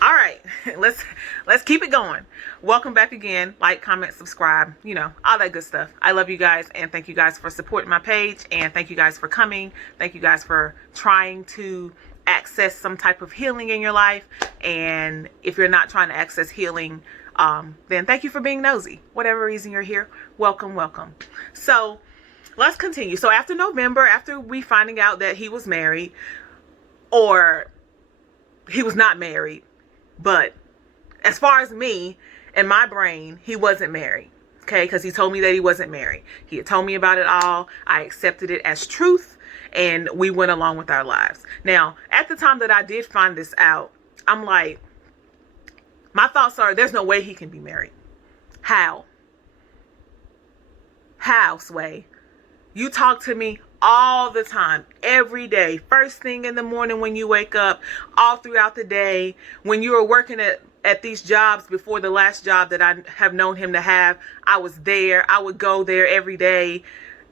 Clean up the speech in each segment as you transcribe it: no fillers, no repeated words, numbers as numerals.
All right, let's keep it going. Welcome back again. Like, comment, subscribe, you know, all that good stuff. I love you guys, and thank you guys for supporting my page, and thank you guys for coming. Thank you guys for trying to access some type of healing in your life. And if you're not trying to access healing, then thank you for being nosy. Whatever reason you're here, welcome, welcome. So let's continue. So after November, after we finding out that he was married, or he was not married, but as far as me, in my brain, he wasn't married. Okay, because he told me that he wasn't married. He had told me about it all. I accepted it as truth, and we went along with our lives. Now, at the time that I did find this out, I'm like, my thoughts are, there's no way he can be married. How? How, Sway? You talk to me all the time, every day, first thing in the morning when you wake up, all throughout the day, when you were working at these jobs before the last job that I have known him to have. I was there. I would go there every day.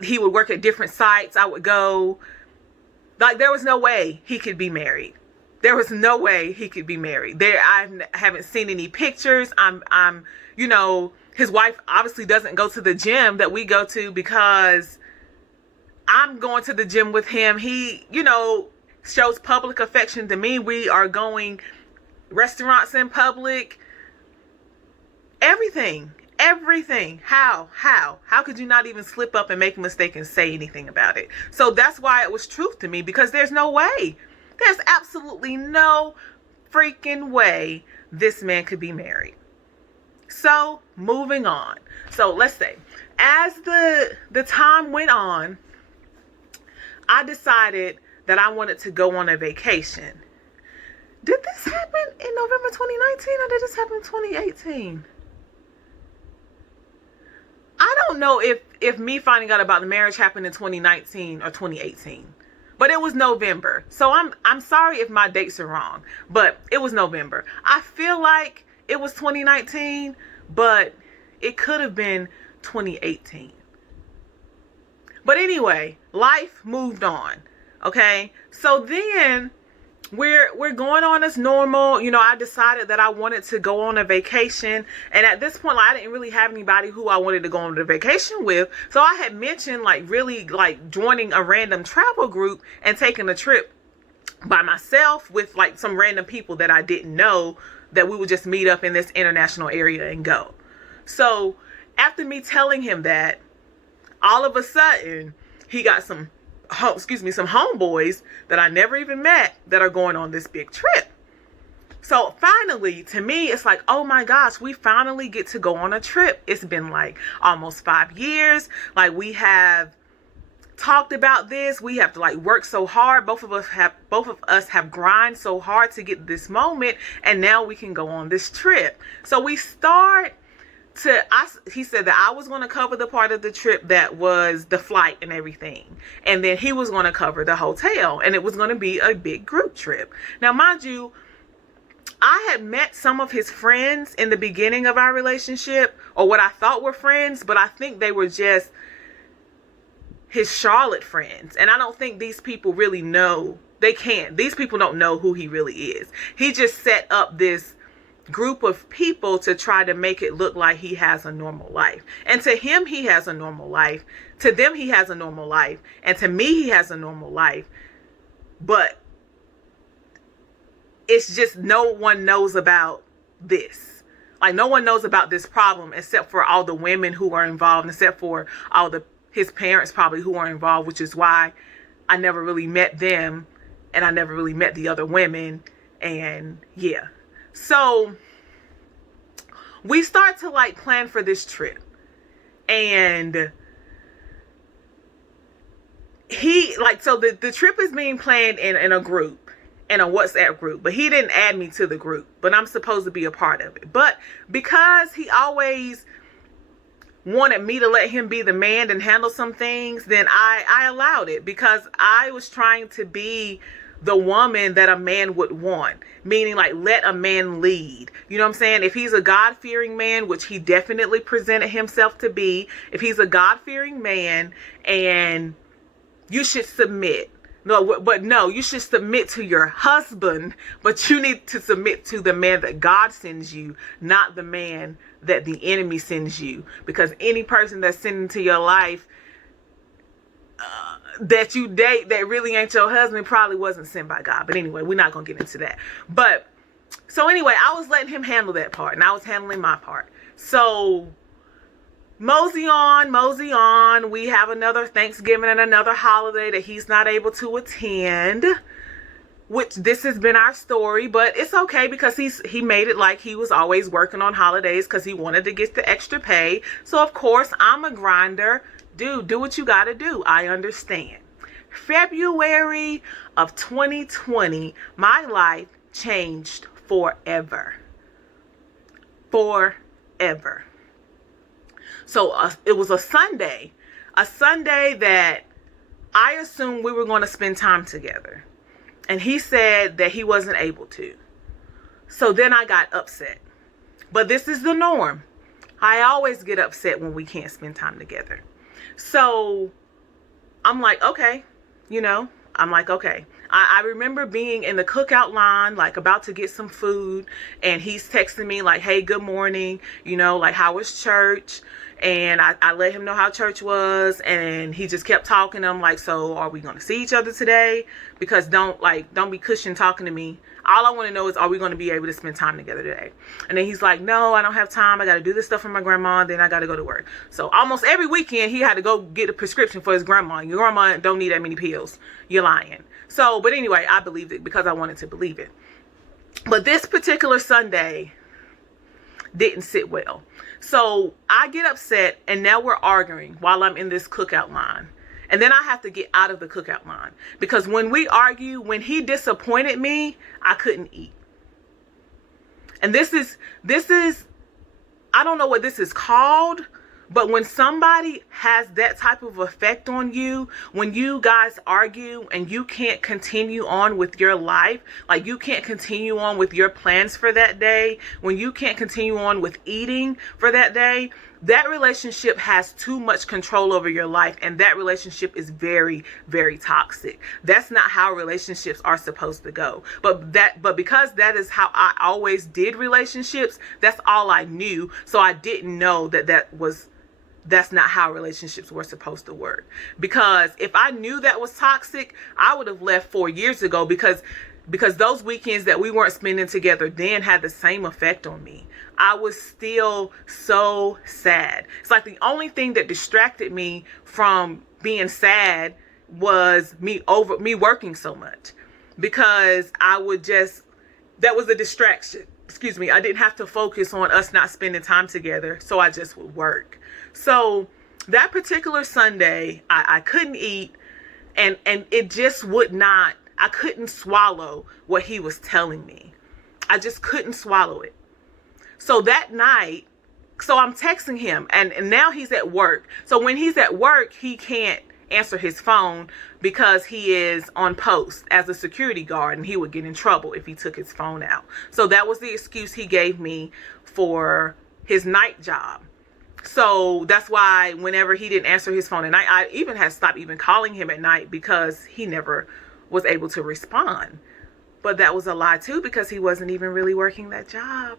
He would work at different sites. I would go. Like, there was no way he could be married. There was no way he could be married. I haven't seen any pictures. You know, his wife obviously doesn't go to the gym that we go to because I'm going to the gym with him. He, you know, shows public affection to me. We are going restaurants in public. Everything. How could you not even slip up and make a mistake and say anything about it? So that's why it was truth to me, because there's no way. There's absolutely no freaking way this man could be married. So moving on. So let's say, as the time went on, I decided that I wanted to go on a vacation. Did this happen in November 2019 or did this happen in 2018? I don't know if me finding out about the marriage happened in 2019 or 2018. But it was November. So I'm sorry if my dates are wrong, but it was November. I feel like it was 2019, but it could have been 2018. But anyway, life moved on. Okay? So then we're going on as normal. You know, I decided that I wanted to go on a vacation, and at this point, I didn't really have anybody who I wanted to go on a vacation with. So I had mentioned really joining a random travel group and taking a trip by myself with some random people that I didn't know, that we would just meet up in this international area and go. So after me telling him that, all of a sudden he got some homeboys that I never even met that are going on this big trip. So finally, to me, it's like, oh my gosh, we finally get to go on a trip. It's been almost 5 years. We have talked about this. We have to work so hard. Both of us have grind so hard to get this moment, and now we can go on this trip. So we start he said that I was going to cover the part of the trip that was the flight and everything. And then he was going to cover the hotel, and it was going to be a big group trip. Now, mind you, I had met some of his friends in the beginning of our relationship, or what I thought were friends, but I think they were just his Charlotte friends. And I don't think these people really know. They can't. These people don't know who he really is. He just set up this group of people to try to make it look like he has a normal life. And to him, he has a normal life. To them, he has a normal life. And to me, he has a normal life. But it's just no one knows about this. No one knows about this problem except for all the women who are involved, except for all his parents probably who are involved, which is why I never really met them, and I never really met the other women. And yeah. So we start to plan for this trip, and the trip is being planned in a group, in a WhatsApp group, but he didn't add me to the group, but I'm supposed to be a part of it. But because he always wanted me to let him be the man and handle some things, then I allowed it, because I was trying to be the woman that a man would want, meaning let a man lead. You know what I'm saying? If he's a God-fearing man, which he definitely presented himself to be, if he's a God-fearing man, and you should submit. No, you should submit to your husband, but you need to submit to the man that God sends you, not the man that the enemy sends you. Because any person that's sent into your life that you date that really ain't your husband probably wasn't sent by God. But anyway, we're not going to get into that. But so anyway, I was letting him handle that part, and I was handling my part. So mosey on. We have another Thanksgiving and another holiday that he's not able to attend, which this has been our story, but it's okay because he made it like he was always working on holidays because he wanted to get the extra pay. So of course I'm a grinder. Dude, do what you gotta do. I understand. February of 2020, my life changed forever. Forever. So it was a Sunday that I assumed we were going to spend time together. And he said that he wasn't able to. So then I got upset. But this is the norm. I always get upset when we can't spend time together. So I'm like, okay, okay. I remember being in the cookout line, like about to get some food, and he's texting me like, hey, good morning, like, how was church? And I let him know how church was, and he just kept talking. I'm like, so are we going to see each other today? Because don't be cushion talking to me. All I want to know is, are we going to be able to spend time together today? And then he's like, no, I don't have time. I got to do this stuff for my grandma. Then I got to go to work. So almost every weekend he had to go get a prescription for his grandma. Your grandma don't need that many pills. You're lying. So, but anyway, I believed it because I wanted to believe it. But this particular Sunday didn't sit well. So I get upset, and now we're arguing while I'm in this cookout line. And then I have to get out of the cookout line because when we argue, when he disappointed me, I couldn't eat. And this is, I don't know what this is called, but when somebody has that type of effect on you, when you guys argue and you can't continue on with your life, like you can't continue on with your plans for that day, when you can't continue on with eating for that day, that relationship has too much control over your life, and that relationship is very, very toxic. That's not how relationships are supposed to go. But because that is how I always did relationships, that's all I knew. So I didn't know that's not how relationships were supposed to work. Because if I knew that was toxic, I would have left 4 years ago, because those weekends that we weren't spending together then had the same effect on me. I was still so sad. It's like the only thing that distracted me from being sad was me working so much, because that was a distraction. Excuse me. I didn't have to focus on us not spending time together, so I just would work. So that particular Sunday, I couldn't eat, and it just would not, I couldn't swallow what he was telling me. I just couldn't swallow it. So that night, so I'm texting him, and now he's at work. So when he's at work, he can't answer his phone because he is on post as a security guard, and he would get in trouble if he took his phone out. So that was the excuse he gave me for his night job. So that's why whenever he didn't answer his phone at night, I even had stopped even calling him at night because he never was able to respond. But that was a lie too, because he wasn't even really working that job.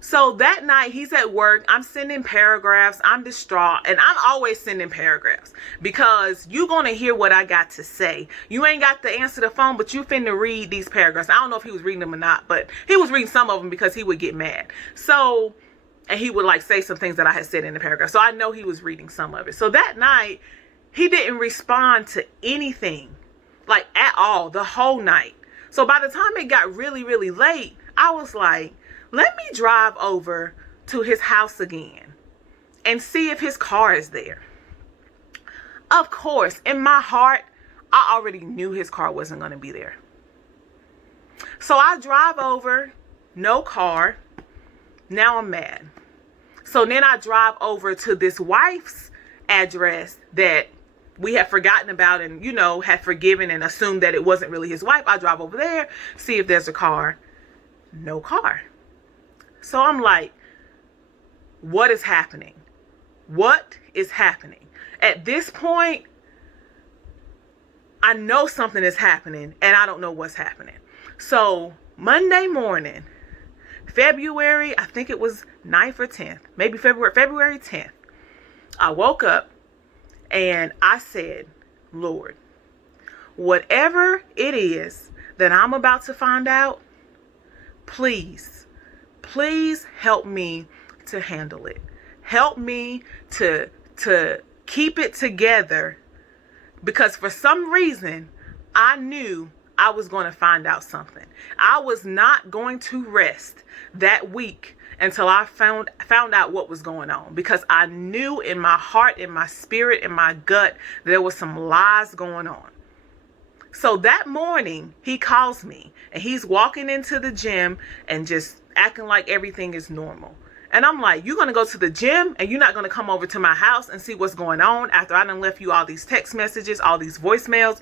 So that night he's at work, I'm sending paragraphs, I'm distraught, and I'm always sending paragraphs because you're going to hear what I got to say. You ain't got to answer the phone, but you finna read these paragraphs. I don't know if he was reading them or not, but he was reading some of them because he would get mad. So, and he would like say some things that I had said in the paragraph. So I know he was reading some of it. So that night he didn't respond to anything, like at all, the whole night. So by the time it got really, really late, I was like, let me drive over to his house again and see if his car is there. Of course, in my heart, I already knew his car wasn't going to be there. So I drive over, no car. Now I'm mad. So then I drive over to this wife's address that we had forgotten about and, had forgiven and assumed that it wasn't really his wife. I drive over there, see if there's a car. No car. So I'm like, what is happening? What is happening? At this point, I know something is happening and I don't know what's happening. So Monday morning, February, I think it was 9th or 10th, maybe February 10th, I woke up and I said, Lord, whatever it is that I'm about to find out, please help me to handle it. Help me to keep it together, because for some reason I knew I was going to find out something. I was not going to rest that week until I found out what was going on, because I knew in my heart, in my spirit, in my gut, there was some lies going on. So that morning he calls me and he's walking into the gym and just acting like everything is normal. And I'm like, you're going to go to the gym and you're not going to come over to my house and see what's going on after I done left you all these text messages, all these voicemails?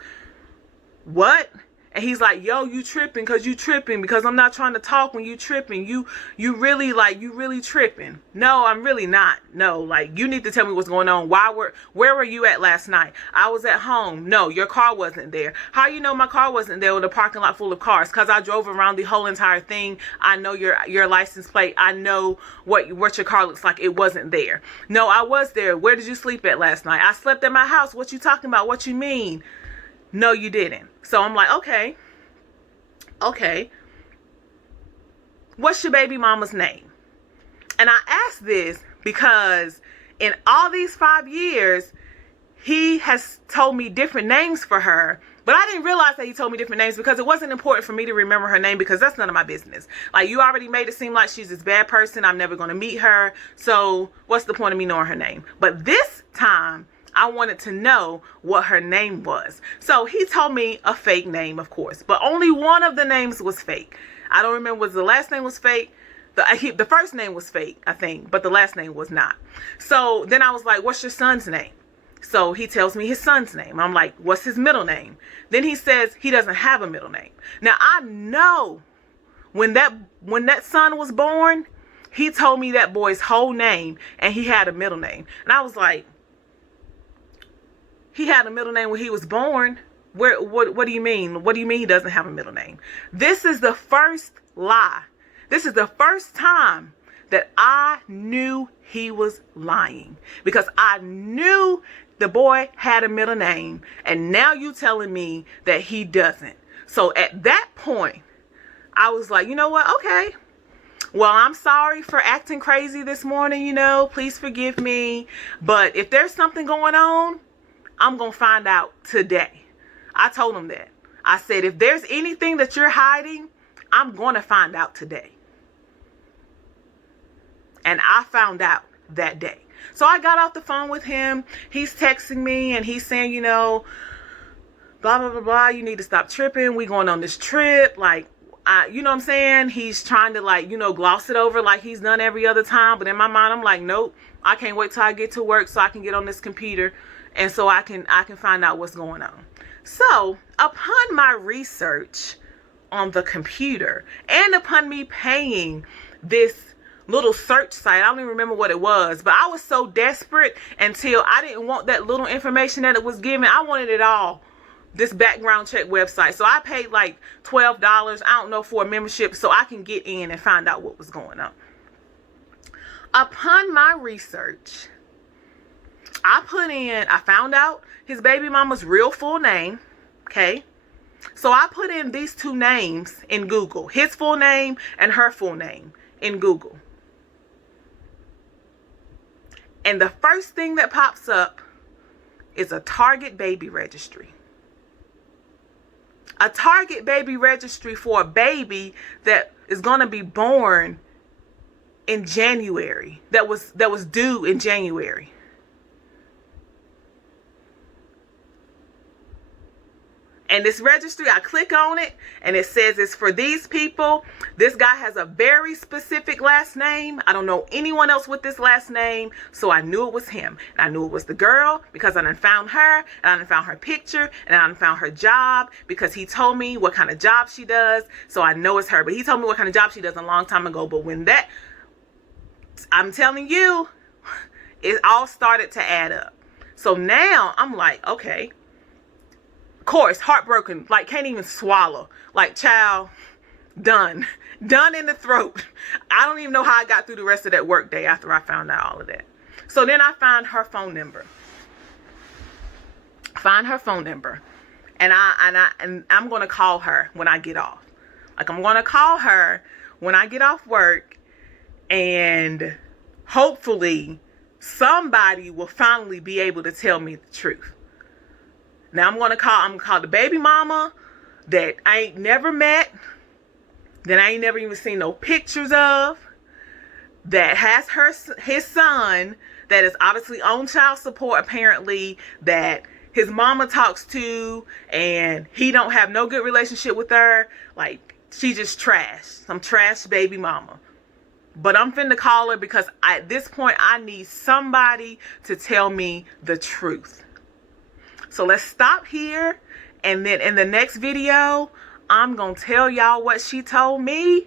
What? And he's like, yo, you tripping because I'm not trying to talk when you tripping. You really tripping. No, I'm really not. No, like, you need to tell me what's going on. Where were you at last night? I was at home. No, your car wasn't there. How you know my car wasn't there with a parking lot full of cars? Because I drove around the whole entire thing. I know your license plate. I know what your car looks like. It wasn't there. No, I was there. Where did you sleep at last night? I slept at my house. What you talking about? What you mean? No, you didn't. So I'm like, okay. What's your baby mama's name? And I asked this because in all these 5 years, he has told me different names for her. But I didn't realize that he told me different names because it wasn't important for me to remember her name, because that's none of my business. Like, you already made it seem like she's this bad person. I'm never going to meet her. So what's the point of me knowing her name? But this time, I wanted to know what her name was. So he told me a fake name, of course, but only one of the names was fake. I don't remember, was the last name was fake. The first name was fake, I think, but the last name was not. So then I was like, what's your son's name? So he tells me his son's name. I'm like, what's his middle name? Then he says he doesn't have a middle name. Now I know when that son was born, he told me that boy's whole name and he had a middle name. And I was like, he had a middle name when he was born. What do you mean? What do you mean he doesn't have a middle name? This is the first lie. This is the first time that I knew he was lying, because I knew the boy had a middle name, and now you telling me that he doesn't. So at that point, I was like, you know what? Okay. Well, I'm sorry for acting crazy this morning, please forgive me. But if there's something going on, I'm going to find out today. I told him that. I said, if there's anything that you're hiding, I'm going to find out today. And I found out that day. So I got off the phone with him. He's texting me and he's saying, blah, blah, blah, blah. You need to stop tripping. We going on this trip. Like, you know what I'm saying? He's trying to gloss it over like he's done every other time. But in my mind, I'm like, nope, I can't wait till I get to work so I can get on this computer. And so I can find out what's going on. So upon my research on the computer and upon me paying this little search site, I don't even remember what it was, but I was so desperate until I didn't want that little information that it was giving. I wanted it all. This background check website. So I paid like $12, I don't know, for a membership so I can get in and find out what was going on. Upon my research, I found out his baby mama's real full name. Okay. So I put in these two names in Google, his full name and her full name in Google. And the first thing that pops up is a Target baby registry. A Target baby registry for a baby that is going to be born in January, that was due in January. And this registry, I click on it and it says it's for these people. This guy has a very specific last name. I don't know anyone else with this last name. So I knew it was him. And I knew it was the girl because I done found her and I done found her picture and I done found her job because he told me what kind of job she does. So I know it's her. But he told me what kind of job she does a long time ago. But I'm telling you, it all started to add up. So now I'm like, okay, Of course, heartbroken, like can't even swallow. Like, child, done in the throat. I don't even know how I got through the rest of that work day after I found out all of that. So then I find her phone number. And I'm going to call her when I get off. Like, I'm going to call her when I get off work, and hopefully somebody will finally be able to tell me the truth. Now I'm going to call the baby mama that I ain't never met, that I ain't never even seen no pictures of, that has his son that is obviously on child support apparently, that his mama talks to, and he don't have no good relationship with her. Like, she just trash. Some trash baby mama. But I'm finna call her because at this point I need somebody to tell me the truth. So let's stop here, and then in the next video I'm gonna tell y'all what she told me,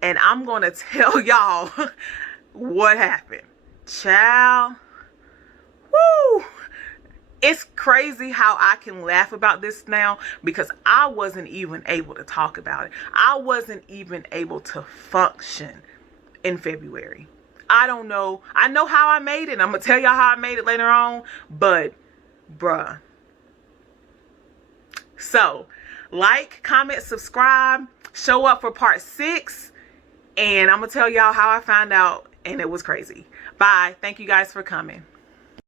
and I'm gonna tell y'all what happened. Child, woo! It's crazy how I can laugh about this now, because I wasn't even able to talk about it. I wasn't even able to function in February. I don't know. I know how I made it. I'm going to tell y'all how I made it later on. But, bruh. So, like, comment, subscribe. Show up for part 6. And I'm going to tell y'all how I found out. And it was crazy. Bye. Thank you guys for coming.